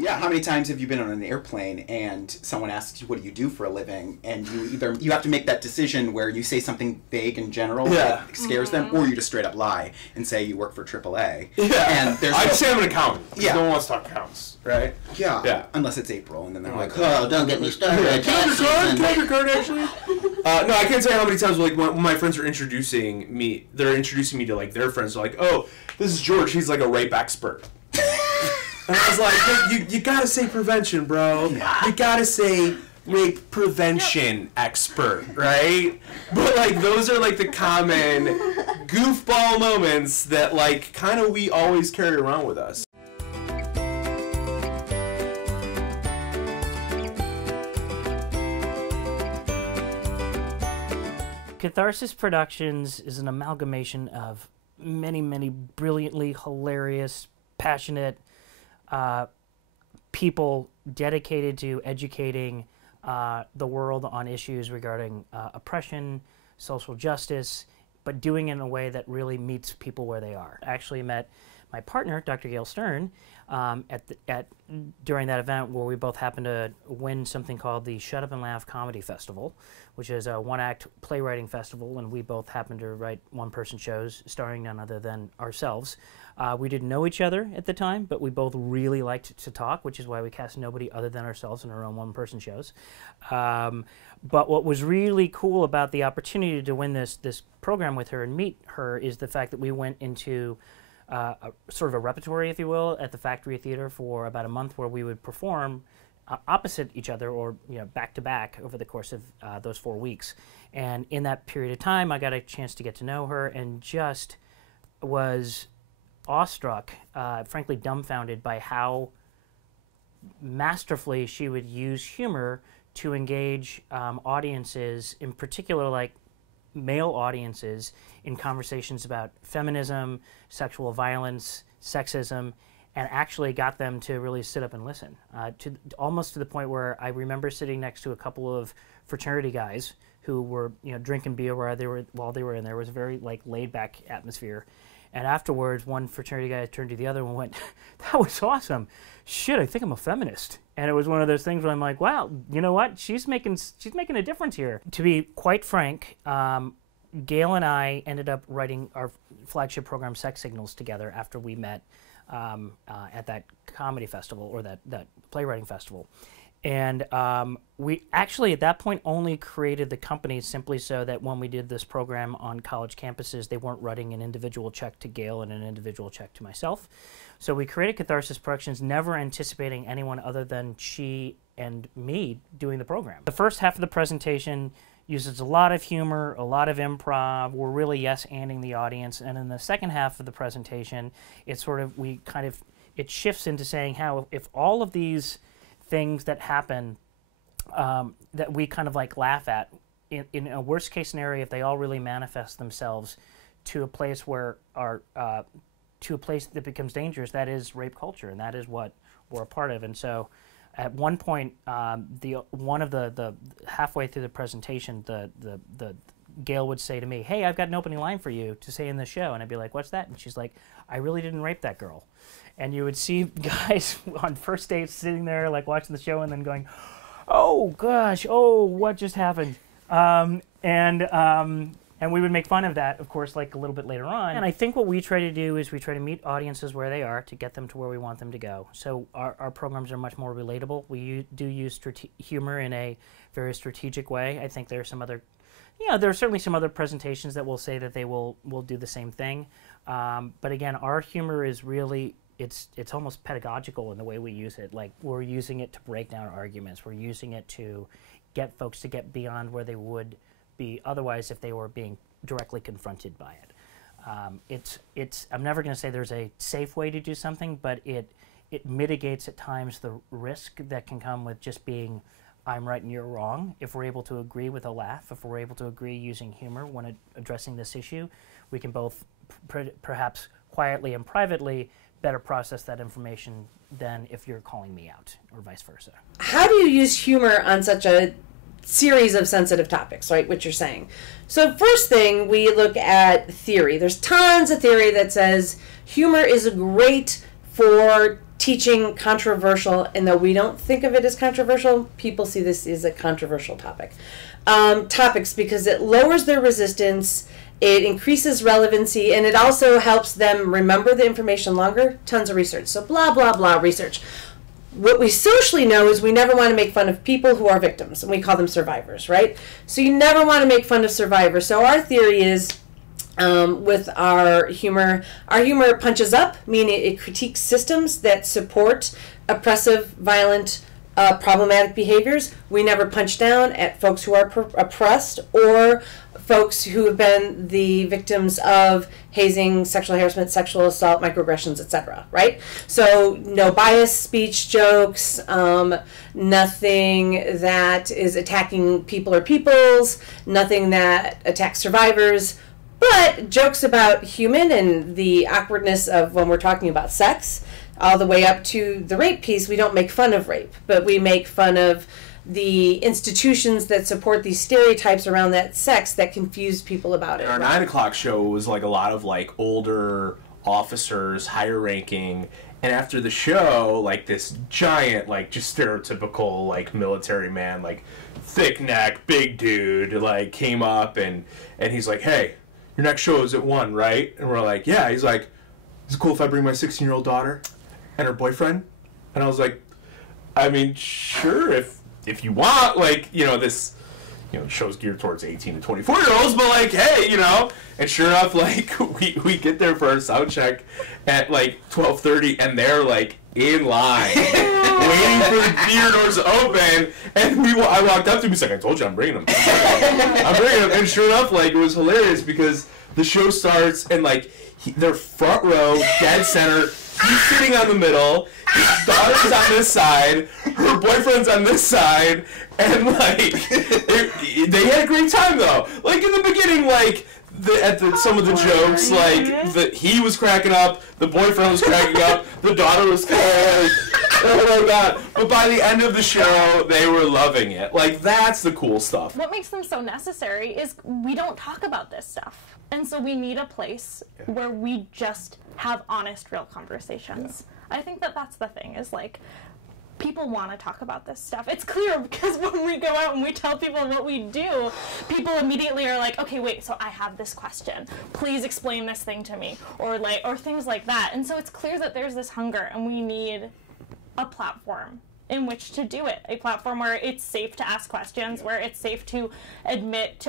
yeah. How many times have you been on an airplane and someone asks you, what do you do for a living? And you have to make that decision where you say something vague and general that scares them, or you just straight up lie and say you work for AAA. Yeah. And I'd say I'm an accountant. Yeah. No one wants to talk accounts, right? Yeah. Yeah. Unless it's April, and then they're like, oh, don't get me started. Can I have your card, actually? No, I can't say how many times, like, when my friends are introducing me to, like, their friends. They're like, oh, this is George. He's, like, a rape expert. And I was like, hey, you gotta say prevention, bro. You gotta say rape prevention expert, right? But, like, those are, like, the common goofball moments that, like, kind of we always carry around with us. Catharsis Productions is an amalgamation of many, many brilliantly hilarious, passionate people dedicated to educating the world on issues regarding oppression, social justice, but doing it in a way that really meets people where they are. I actually met my partner, Dr. Gail Stern, during that event where we both happened to win something called the Shut Up and Laugh Comedy Festival, which is a one-act playwriting festival, and we both happened to write one-person shows starring none other than ourselves. We didn't know each other at the time, but we both really liked to talk, which is why we cast nobody other than ourselves in our own one-person shows. But what was really cool about the opportunity to win this program with her and meet her is the fact that we went into sort of a repertory, if you will, at the Factory Theater for about a month, where we would perform opposite each other, or back to back, over the course of those 4 weeks. And in that period of time, I got a chance to get to know her, and just was awestruck, frankly dumbfounded by how masterfully she would use humor to engage audiences, in particular, like male audiences, in conversations about feminism, sexual violence, sexism, and actually got them to really sit up and listen, almost to the point where I remember sitting next to a couple of fraternity guys who were drinking beer while they were in there. It was a very laid back atmosphere. And afterwards, one fraternity guy turned to the other and went, "That was awesome. Shit, I think I'm a feminist." And it was one of those things where I'm like, "Wow, you know what? She's making a difference here." To be quite frank, Gail and I ended up writing our flagship program, Sex Signals, together after we met at that comedy festival, or that playwriting festival. And we actually, at that point, only created the company simply so that when we did this program on college campuses, they weren't writing an individual check to Gail and an individual check to myself. So we created Catharsis Productions, never anticipating anyone other than she and me doing the program. The first half of the presentation uses a lot of humor, a lot of improv. We're really yes-anding the audience. And in the second half of the presentation, it's sort of, it shifts into saying how if all of these things that happen that we kind of laugh at, in a worst case scenario, if they all really manifest themselves to a place where to a place that becomes dangerous, that is rape culture, and that is what we're a part of. And so at one point, one of the halfway through the presentation, the Gail would say to me, "Hey, I've got an opening line for you to say in the show." And I'd be like, "What's that?" And she's like, "I really didn't rape that girl." And you would see guys on first dates sitting there watching the show and then going, "Oh gosh, oh, what just happened?" And we would make fun of that, of course, a little bit later on. And I think what we try to do is we try to meet audiences where they are to get them to where we want them to go. So our programs are much more relatable. We do use humor in a very strategic way. I think there are some other, there are certainly some other presentations that will say that they will do the same thing. But again, our humor is really, it's almost pedagogical in the way we use it. We're using it to break down arguments. We're using it to get folks to get beyond where they would be otherwise if they were being directly confronted by it. I'm never going to say there's a safe way to do something, but it mitigates at times the risk that can come with just being, I'm right and you're wrong. If we're able to agree with a laugh, if we're able to agree using humor when addressing this issue, we can both perhaps quietly and privately better process that information than if you're calling me out, or vice versa. How do you use humor on such a series of sensitive topics, right, what you're saying? So first thing, we look at theory. There's tons of theory that says humor is great for teaching controversial, and though we don't think of it as controversial, people see this as a controversial topic. Topics, because it lowers their resistance, it increases relevancy, and it also helps them remember the information longer. Tons of research. So blah, blah, blah research. What we socially know is we never want to make fun of people who are victims, and we call them survivors, right? So you never want to make fun of survivors. So our theory is, with our humor punches up, meaning it critiques systems that support oppressive, violent, problematic behaviors. We never punch down at folks who are oppressed or folks who have been the victims of hazing, sexual harassment, sexual assault, microaggressions, etc. Right? So no bias speech, jokes, nothing that is attacking people or peoples, nothing that attacks survivors, but jokes about human and the awkwardness of when we're talking about sex, all the way up to the rape piece. We don't make fun of rape, but we make fun of the institutions that support these stereotypes around that sex that confuse people about it. Our 9 o'clock show was like a lot of like older officers, higher ranking, and after the show, like this giant, like just stereotypical like military man, like thick neck, big dude, like came up and he's like, "Hey, your next show is at 1, right?" And we're like, "Yeah." He's like, "Is it cool if I bring my 16-year-old daughter and her boyfriend?" And I was like, "I mean, sure, if you want, like, you know, this, you know, show's geared towards 18 to 24-year-olds, but like, hey, you know." And sure enough, like, we get there for our sound check at like 12:30, and they're like in line waiting for the theater doors to open, and I walked up to him, he's like, "I told you I'm bringing them." I'm bringing them. And sure enough, like, it was hilarious because the show starts and like they're front row, dead center. He's sitting on the middle, his daughter's on this side, her boyfriend's on this side, and like, they had a great time though. Like in the beginning, like, some of the jokes, like, he was cracking up, the boyfriend was cracking up, the daughter was kind of like, oh my god. But by the end of the show, they were loving it. Like, that's the cool stuff. What makes them so necessary is we don't talk about this stuff. And so we need a place where we just have honest, real conversations. Yeah. I think that that's the thing, is like, people want to talk about this stuff. It's clear because when we go out and we tell people what we do, people immediately are like, "Okay, wait, so I have this question. Please explain this thing to me," or things like that. And so it's clear that there's this hunger, and we need a platform in which to do it. A platform where it's safe to ask questions, where it's safe to admit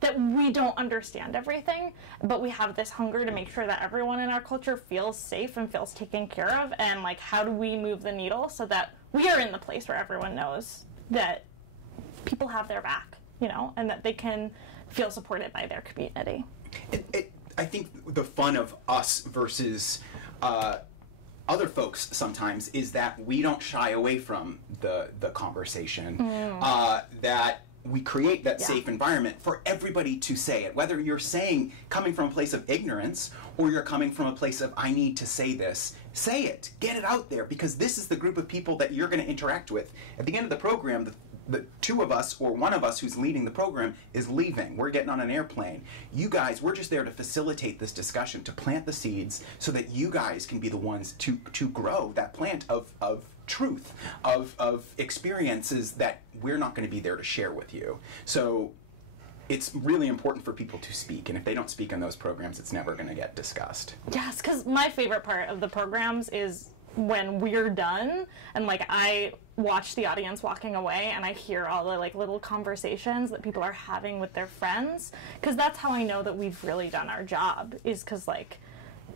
that we don't understand everything, but we have this hunger to make sure that everyone in our culture feels safe and feels taken care of, and like, how do we move the needle so that we are in the place where everyone knows that people have their back, you know, and that they can feel supported by their community. I think the fun of us versus other folks sometimes is that we don't shy away from the conversation, that we create that safe environment for everybody to say it, whether you're coming from a place of ignorance or you're coming from a place of, "I need to say this." Say it, get it out there, because this is the group of people that you're going to interact with. At the end of the program, the two of us or one of us who's leading the program is leaving. We're getting on an airplane. You guys, we're just there to facilitate this discussion, to plant the seeds so that you guys can be the ones to grow that plant of truth, of experiences that we're not going to be there to share with you. So it's really important for people to speak, and if they don't speak in those programs, it's never going to get discussed. Yes, because my favorite part of the programs is when we're done and like I watch the audience walking away and I hear all the like little conversations that people are having with their friends, because that's how I know that we've really done our job, is because like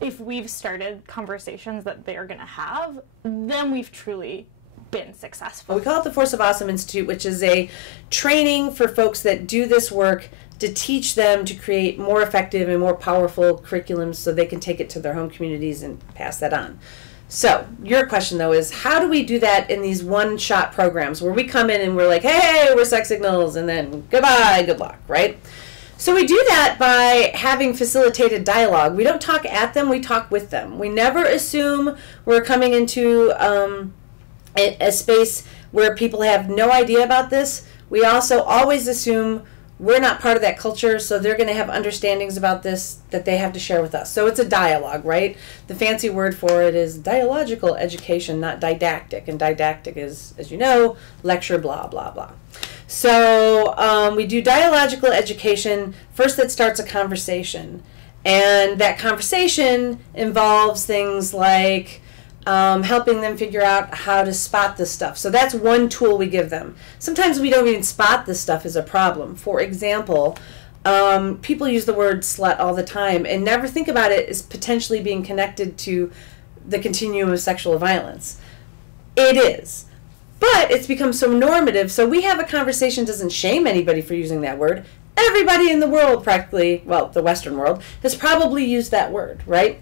if we've started conversations that they're going to have, then we've truly been successful. We call it the Force of Awesome Institute, which is a training for folks that do this work to teach them to create more effective and more powerful curriculums so they can take it to their home communities and pass that on. So your question, though, is how do we do that in these one-shot programs where we come in and we're like, "Hey, we're sex signals," and then goodbye, good luck, right? So we do that by having facilitated dialogue. We don't talk at them, we talk with them. We never assume we're coming into a space where people have no idea about this. We also always assume We're not part of that culture, so they're going to have understandings about this that they have to share with us. So it's a dialogue, right? The fancy word for it is dialogical education, not didactic. And didactic is, as you know, lecture, blah, blah, blah. So we do dialogical education. First, that starts a conversation. And that conversation involves things like helping them figure out how to spot this stuff. So that's one tool we give them. Sometimes we don't even spot this stuff as a problem. For example, people use the word slut all the time and never think about it as potentially being connected to the continuum of sexual violence. It is. But it's become so normative, so we have a conversation that doesn't shame anybody for using that word. Everybody in the world practically, well, the Western world, has probably used that word, right?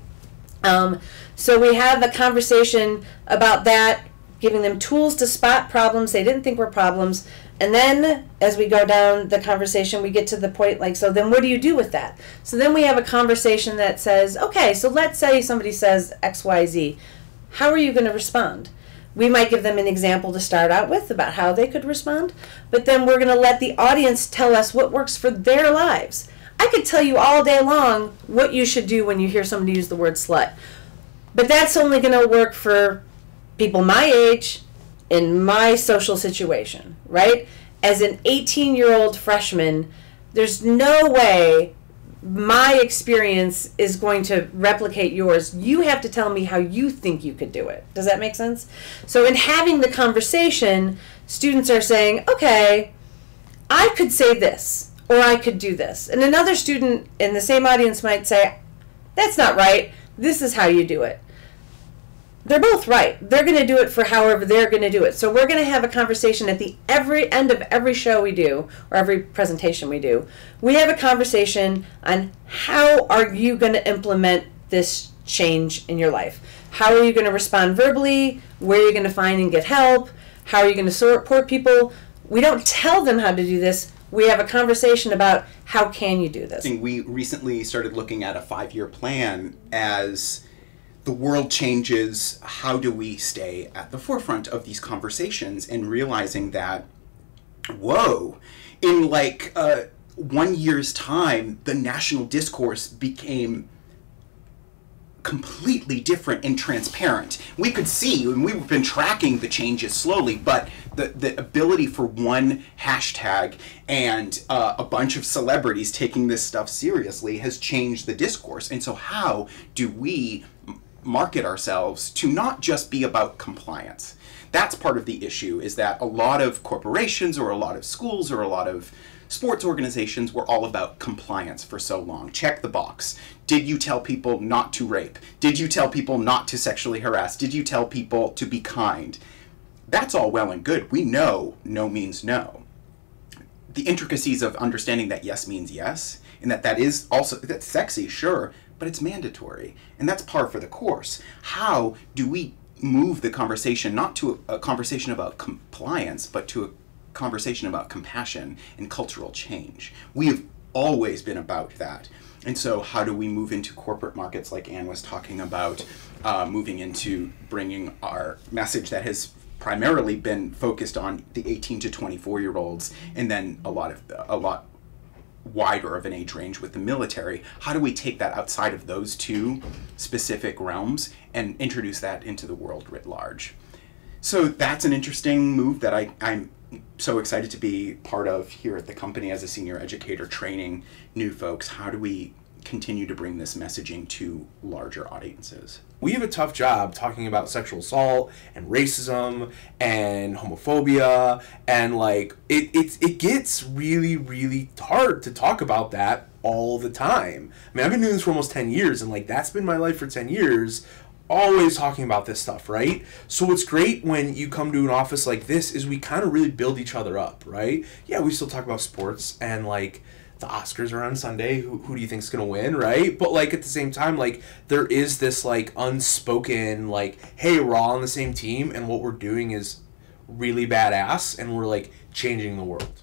So we have a conversation about that, giving them tools to spot problems they didn't think were problems. And then as we go down the conversation, we get to the point like, so then what do you do with that? So then we have a conversation that says, okay, so let's say somebody says XYZ. How are you going to respond? We might give them an example to start out with about how they could respond, but then we're going to let the audience tell us what works for their lives. I could tell you all day long what you should do when you hear somebody use the word slut, but that's only going to work for people my age in my social situation, right? As an 18-year-old freshman, there's no way my experience is going to replicate yours. You have to tell me how you think you could do it. Does that make sense? So in having the conversation, students are saying, okay, I could say this, or I could do this. And another student in the same audience might say, that's not right. This is how you do it. They're both right. They're going to do it for however they're going to do it. So we're going to have a conversation at the end of every show we do, or every presentation we do. We have a conversation on how are you going to implement this change in your life? How are you going to respond verbally? Where are you going to find and get help? How are you going to support people? We don't tell them how to do this. We have a conversation about how can you do this. We recently started looking at a 5-year plan as the world changes. How do we stay at the forefront of these conversations and realizing that, whoa, in like 1 year's time, the national discourse became completely different and transparent. We could see, and we've been tracking the changes slowly, but the ability for one hashtag and a bunch of celebrities taking this stuff seriously has changed the discourse. And so how do we market ourselves to not just be about compliance? That's part of the issue, is that a lot of corporations or a lot of schools or a lot of sports organizations were all about compliance for so long. Check the box. Did you tell people not to rape? Did you tell people not to sexually harass? Did you tell people to be kind? That's all well and good. We know no means no. The intricacies of understanding that yes means yes, and that is also, that's sexy, sure, but it's mandatory. And that's par for the course. How do we move the conversation not to a conversation about compliance, but to a conversation about compassion and cultural change? We have always been about that. And so how do we move into corporate markets like Anne was talking about, moving into bringing our message that has primarily been focused on the 18 to 24-year-olds, and then a lot wider of an age range with the military. How do we take that outside of those two specific realms and introduce that into the world writ large? So that's an interesting move that I'm so excited to be part of here at the company as a senior educator, training new folks. How do we continue to bring this messaging to larger audiences? We have a tough job talking about sexual assault and racism and homophobia, and like it gets really, really hard to talk about that all the time. I mean, I've been doing this for almost 10 years, and like that's been my life for 10 years, always talking about this stuff, right? So what's great when you come to an office like this is we kind of really build each other up, right? Yeah, we still talk about sports, and like the Oscars are on Sunday. Who do you think's gonna win, right? But like at the same time, like there is this like unspoken like, hey, we're all on the same team, and what we're doing is really badass, and we're like changing the world.